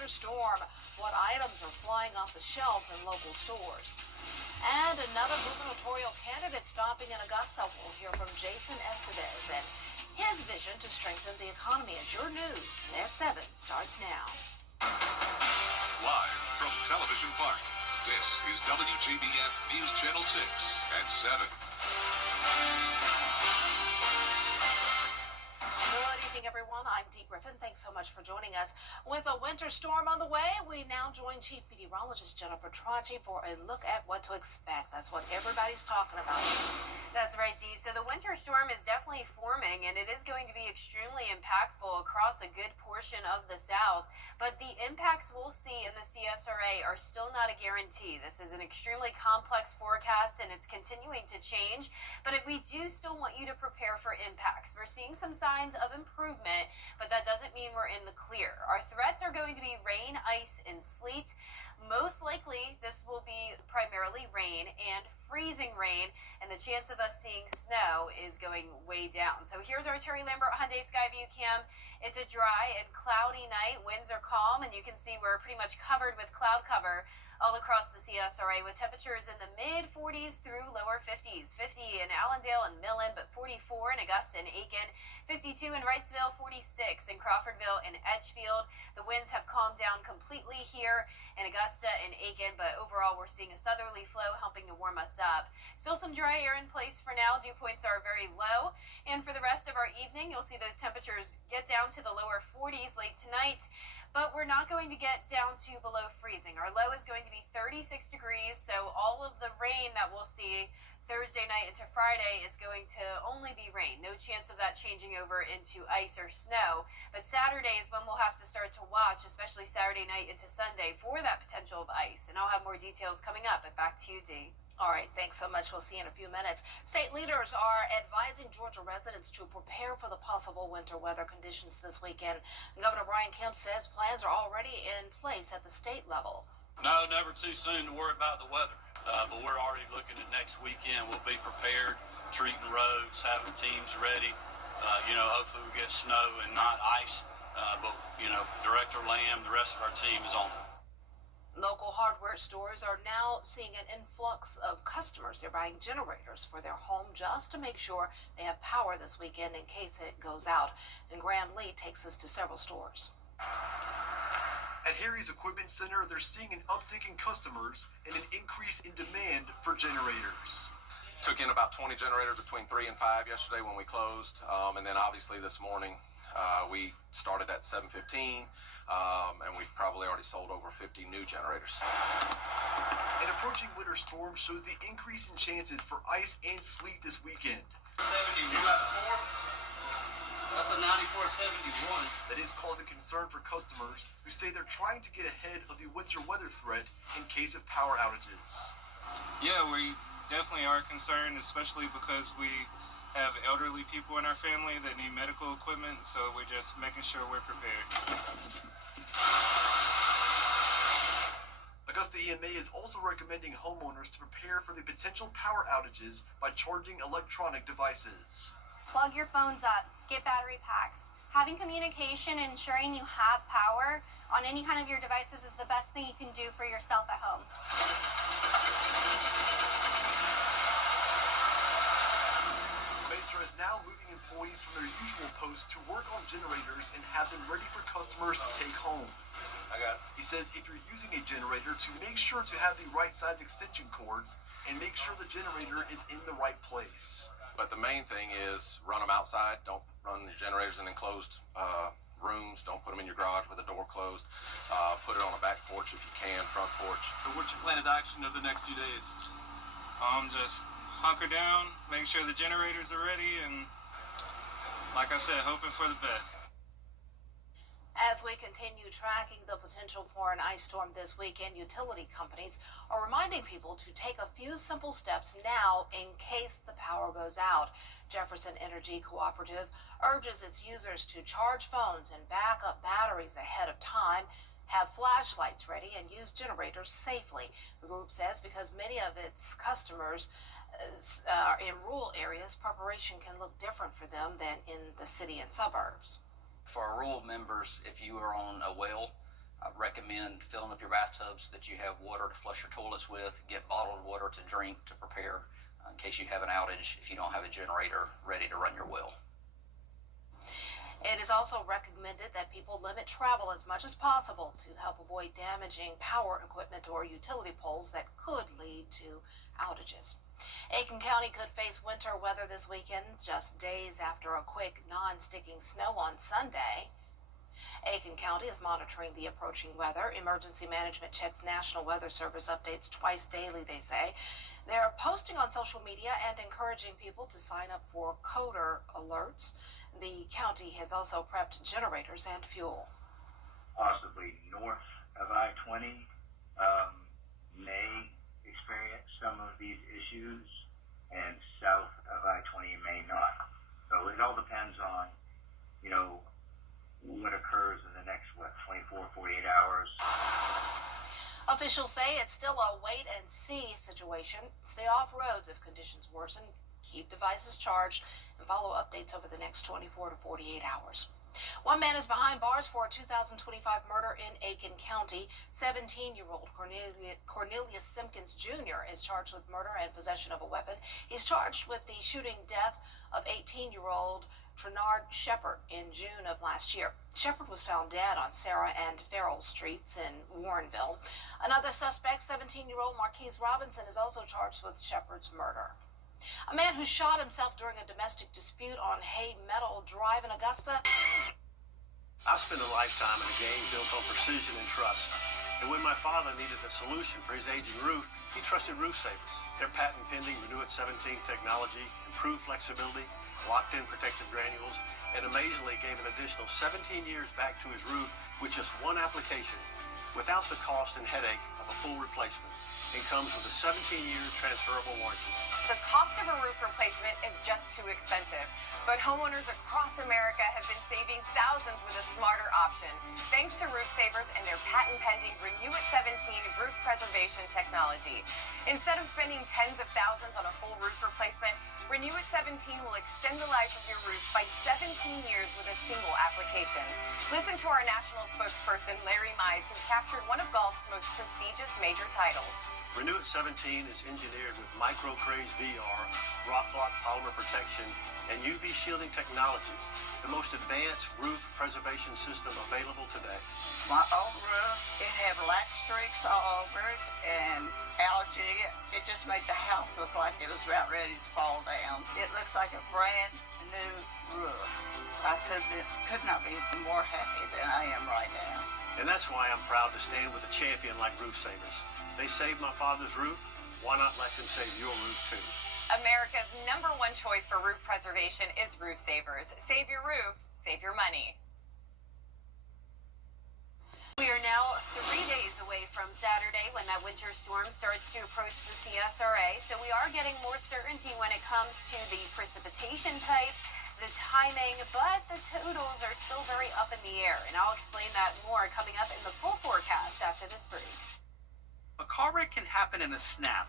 winter storm. What items are flying off the shelves in local stores? And another gubernatorial candidate stopping in Augusta. We'll hear from Jason Estevez and his vision to strengthen the economy. As your news at 7 starts now. Live from Television Park, this is WJBF News Channel 6 at 7. Good evening, everyone. I'm Dee Griffin. Thanks so much for joining us. With a winter storm on the way, we now join Chief Meteorologist Jennifer Tracci for a look at what to expect. That's what everybody's talking about. That's right, Dee. So the winter storm is definitely forming, and it is going to be extremely impactful across a good portion of the South. But the impacts we'll see in the CSRA are still not a guarantee. This is an extremely complex forecast, and it's continuing to change. But we do still want you to prepare for impacts. We're seeing some signs of improvement, but that doesn't mean we're in the clear. Our threats are going to be rain, ice, and sleet. Most likely, this will be primarily rain and freezing rain, and the chance of us seeing snow is going way down. So here's our Terry Lambert Hyundai Skyview Cam. It's a dry and cloudy night. Winds are calm, and you can see we're pretty much covered with cloud cover all across the CSRA, with temperatures in the mid-40s through lower 50s. 50 in Allendale and Millen, but 44 in Augusta and Aiken. 52 in Wrightsville, 46 in Crawfordville and Edgefield. The winds have calmed down completely here in Augusta and Aiken, but overall we're seeing a southerly flow helping to warm us up. Still some dry air in place for now. Dew points are very low. And for the rest of our evening, you'll see those temperatures get down to the lower 40s late tonight. But we're not going to get down to below freezing. Our low is going to be 36 degrees, so all of the rain that we'll see Thursday night into Friday is going to only be rain. No chance of that changing over into ice or snow. But Saturday is when we'll have to start to watch, especially Saturday night into Sunday, for that potential of ice. And I'll have more details coming up. But back to you, Dee. All right, thanks so much. We'll see you in a few minutes. State leaders are advising Georgia residents to prepare for the possible winter weather conditions this weekend. Governor Brian Kemp says plans are already in place at the state level. No, never too soon to worry about the weather, but we're already looking at next weekend. We'll be prepared, treating roads, having teams ready. Hopefully we get snow and not ice, but Director Lamb, the rest of our team is on it. Local hardware stores are now seeing an influx of customers. They're buying generators for their home just to make sure they have power this weekend in case it goes out. And Graham Lee takes us to several stores. At Harry's Equipment Center, they're seeing an uptick in customers and an increase in demand for generators. Took in about 20 generators between 3 and 5 yesterday when we closed, and then obviously this morning we started at 7:15, and we've probably already sold over 50 new generators. An approaching winter storm shows the increase in chances for ice and sleet this weekend. 70, you got 4? That's a 94-71. That is causing concern for customers who say they're trying to get ahead of the winter weather threat in case of power outages. Yeah, we definitely are concerned, especially because we have elderly people in our family that need medical equipment, so we're just making sure we're prepared. Augusta EMA is also recommending homeowners to prepare for the potential power outages by charging electronic devices. Plug your phones up, get battery packs. Having communication and ensuring you have power on any kind of your devices is the best thing you can do for yourself at home. Is now moving employees from their usual posts to work on generators and have them ready for customers to take home. He says if you're using a generator, to make sure to have the right size extension cords and make sure the generator is in the right place. But the main thing is run them outside. Don't run your generators in enclosed rooms. Don't put them in your garage with the door closed. Put it on a back porch if you can, front porch. So what's your plan of action over the next few days? Just hunker down, make sure the generators are ready, and like I said, hoping for the best. As we continue tracking the potential for an ice storm this weekend, utility companies are reminding people to take a few simple steps now in case the power goes out. Jefferson Energy Cooperative urges its users to charge phones and back up batteries ahead of time, have flashlights ready, and use generators safely. The group says because many of its customers are in rural areas, preparation can look different for them than in the city and suburbs. For our rural members, if you are on a well, I recommend filling up your bathtubs so that you have water to flush your toilets with. Get bottled water to drink to prepare in case you have an outage if you don't have a generator ready to run your well. It is also recommended that people limit travel as much as possible to help avoid damaging power equipment or utility poles that could lead to outages. Aiken County could face winter weather this weekend, just days after a quick non-sticking snow on Sunday. Aiken County is monitoring the approaching weather. Emergency management checks National Weather Service updates twice daily, they say. They're posting on social media and encouraging people to sign up for coder alerts. The county has also prepped generators and fuel. Possibly north of I-20 may experience some of these issues, and south of I-20 may not. So it all depends on, what occurs in the next, 24, 48 hours. Officials say it's still a wait-and-see situation. Stay off roads if conditions worsen. Keep devices charged and follow updates over the next 24 to 48 hours. One man is behind bars for a 2025 murder in Aiken County. 17-year-old Cornelius Simpkins Jr. is charged with murder and possession of a weapon. He's charged with the shooting death of 18-year-old Trenard Shepard in June of last year. Shepard was found dead on Sarah and Farrell Streets in Warrenville. Another suspect, 17-year-old Marquise Robinson, is also charged with Shepard's murder. A man who shot himself during a domestic dispute on Hay Meadow Drive in Augusta. I've spent a lifetime in a game built on precision and trust. And when my father needed a solution for his aging roof, he trusted Roof Savers. Their patent-pending Renew It 17 technology, improved flexibility, locked-in protective granules, and amazingly gave an additional 17 years back to his roof with just one application, without the cost and headache of a full replacement, and comes with a 17-year transferable warranty. The cost of a roof replacement is just too expensive, but homeowners across America have been saving thousands with a smarter option, thanks to Roof Savers and their patent-pending Renew It 17 roof preservation technology. Instead of spending tens of thousands on a full roof replacement, Renew It 17 will extend the life of your roof by 17 years with a single application. Listen to our national spokesperson, Larry Mize, who captured one of golf's most prestigious major titles. Renew It 17 is engineered with micro-craze VR, rock block polymer protection, and UV shielding technology, the most advanced roof preservation system available today. My old roof, it had black streaks all over it and algae. It just made the house look like it was about ready to fall down. It looks like a brand new roof. I could not be more happy than I am right now. And that's why I'm proud to stand with a champion like Roof Savers. They saved my father's roof. Why not let them save your roof too? America's #1 choice for roof preservation is Roof Savers. Save your roof, save your money. We are now 3 days away from Saturday when that winter storm starts to approach the CSRA. So we are getting more certainty when it comes to the precipitation type, the timing, but the totals are still very up in the air. And I'll explain that more coming up in the full forecast after this break. A car wreck can happen in a snap.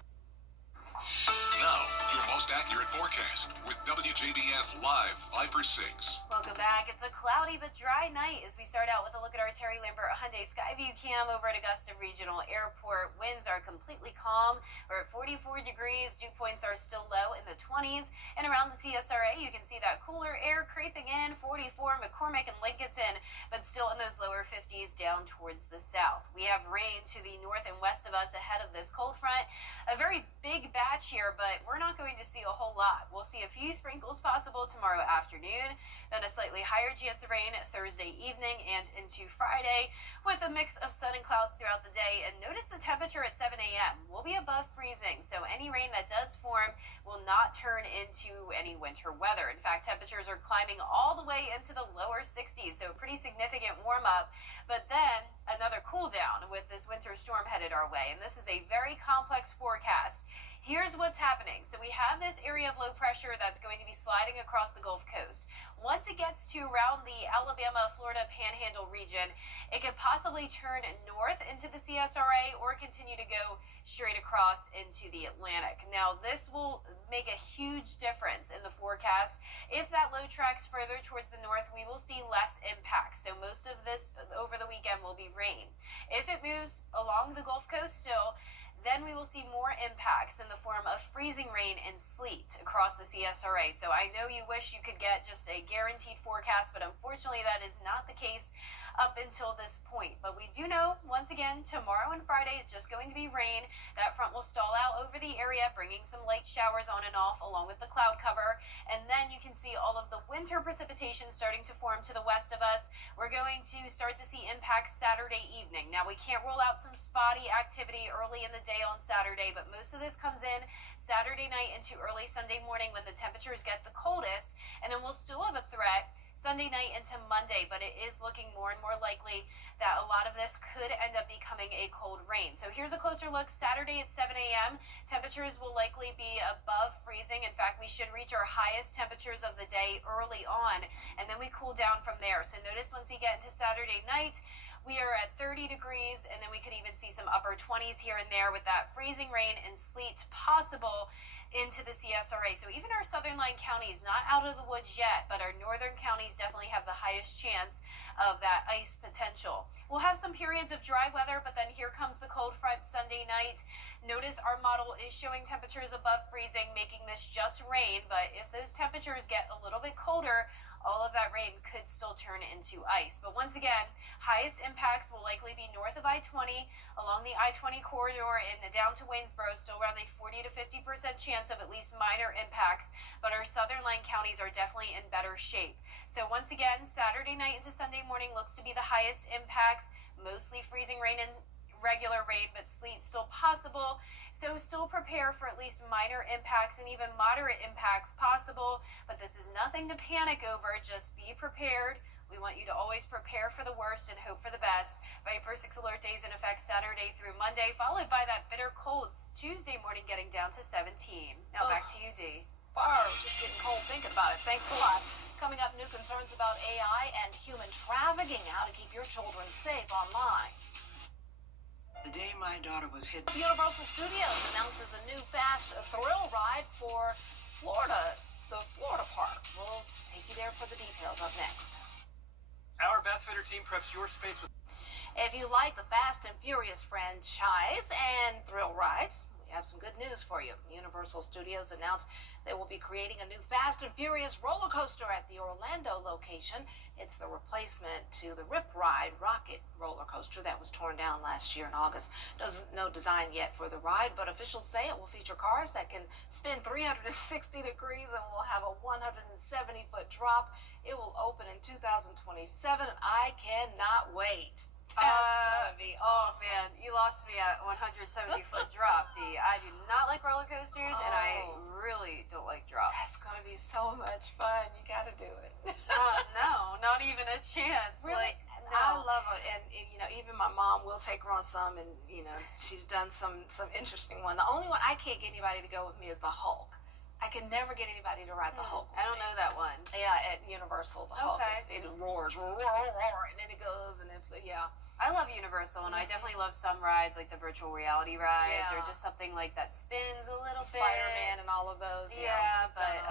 Now, your most accurate forecast with WJBF Live 5 for 6. Welcome back. It's a cloudy but dry night as we start out with a look at our Terry Lambert Hyundai Skyview cam over at Augusta Regional Airport. Winds are completely calm. We're at 44 degrees. Dew points are still low in the 20s. And around the CSRA, you can see that cooler air creeping in. 44 McCormick and Lincolnton, but still in those lower 50s down towards the south. We have rain to the north and west of us ahead of this cold front. A very big batch here, but we're not going to see a whole lot. We'll see a few sprinkles possible tomorrow afternoon, then a slightly higher chance of rain Thursday evening and into Friday, with a mix of sun and clouds throughout the day. And notice the temperature at 7 a.m. will be above freezing, so any rain that does form will not turn into any winter weather. In fact, temperatures are climbing all the way into the lower 60s, so a pretty significant warm up, but then another cool down with this winter storm headed our way. And this is a very complex forecast. Here's what's happening. So we have this area of low pressure that's going to be sliding across the Gulf Coast. once it gets to around the Alabama, Florida Panhandle region, it could possibly turn north into the CSRA or continue to go straight across into the Atlantic. Now, this will make a huge difference in the forecast. If that low tracks further towards the north, we will see less impacts. So most of this over the weekend will be rain. If it moves along the Gulf Coast still, then we will see more impacts in the form of freezing rain and sleet across the CSRA. So I know you wish you could get just a guaranteed forecast, but unfortunately that is not the case up until this point. But we do know, once again, tomorrow and Friday it's just going to be rain. That front will stall out over the area, bringing some light showers on and off along with the cloud cover. And then you can see all of the winter precipitation starting to form to the west of us. We're going to start to see impacts Saturday evening. Now, we can't rule out some spotty activity early in the day on Saturday, but most of this comes in Saturday night into early Sunday morning when the temperatures get the coldest. And then we'll still have a threat Sunday night into Monday, but it is looking more and more likely that a lot of this could end up becoming a cold rain. So here's a closer look. Saturday at 7 a.m., temperatures will likely be above freezing. In fact, we should reach our highest temperatures of the day early on, and then we cool down from there. So notice once we get into Saturday night, we are at 30 degrees, and then we could even see some upper 20s here and there with that freezing rain and sleet possible into the CSRA. So even our southern line counties, not out of the woods yet, but our northern counties definitely have the highest chance of that ice potential. We'll have some periods of dry weather, but then here comes the cold front Sunday night. Notice our model is showing temperatures above freezing, making this just rain, but if those temperatures get a little bit colder, all of that rain could still turn into ice. But once again, highest impacts will likely be north of I-20, along the I-20 corridor and down to Waynesboro, still around a 40 to 50% chance of at least minor impacts, but our southern line counties are definitely in better shape. So once again, Saturday night into Sunday morning looks to be the highest impacts, mostly freezing rain and regular rain, but sleet still possible. So still prepare for at least minor impacts and even moderate impacts possible, but this is nothing to panic over. Just be prepared. We want you to always prepare for the worst and hope for the best. Viper 6 alert days in effect Saturday through Monday, followed by that bitter cold Tuesday morning getting down to 17. Now back to you, Dee. Barb, just getting cold thinking about it. Thanks a lot. Coming up, new concerns about AI and human trafficking, how to keep your children safe online. The day my daughter was hit. Universal Studios announces a new fast thrill ride for Florida, the Florida Park. We'll take you there for the details up next. Our Bathfitter team preps your space with... If you like the Fast and Furious franchise and thrill rides, we have some good news for you. Universal Studios announced they will be creating a new Fast and Furious roller coaster at the Orlando location. It's the replacement to the Rip Ride rocket roller coaster that was torn down last year in August. No design yet for the ride, but officials say it will feature cars that can spin 360 degrees and will have a 170-foot drop. It will open in 2027, and I cannot wait. That's gonna be awesome. Oh man, you lost me at 170-foot drop, Dee. I do not like roller coasters, and I really don't like drops. That's gonna be so much fun. You gotta do it. No, not even a chance. Really? Like, I no. love it, and you know, even my mom will take her on some, and you know, she's done some interesting one. The only one I can't get anybody to go with me is the Hulk. I can never get anybody to ride the Hulk. I don't know that one. Yeah, at Universal, the Hulk, it roars, roar, roar, and then it goes, and it's, yeah. I love Universal, and I definitely love some rides, like the virtual reality rides, or just something like that spins a little bit. Spider-Man and all of those. Yeah, but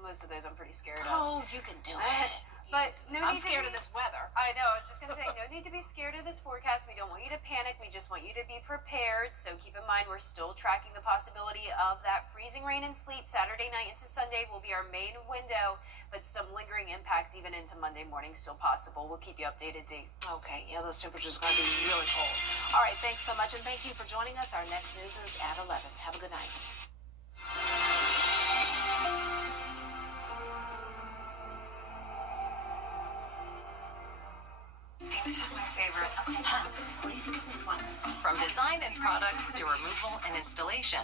most of those I'm pretty scared of. Oh, you can do it. But no I'm need scared to of this weather. I know. I was just going to say, no need to be scared of this forecast. We don't want you to panic. We just want you to be prepared. So keep in mind, we're still tracking the possibility of that freezing rain and sleet. Saturday night into Sunday will be our main window, but some lingering impacts even into Monday morning still possible. We'll keep you updated, Dee. Okay. Yeah, those temperatures are going to be really cold. All right. Thanks so much, and thank you for joining us. Our next news is at 11. Have a good night. This is my favorite. What do you think of this one? From design and products to removal and installation,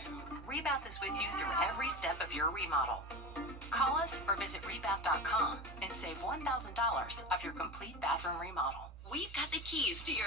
Rebath is with you through every step of your remodel. Call us or visit rebath.com and save $1,000 off your complete bathroom remodel. We've got the keys to your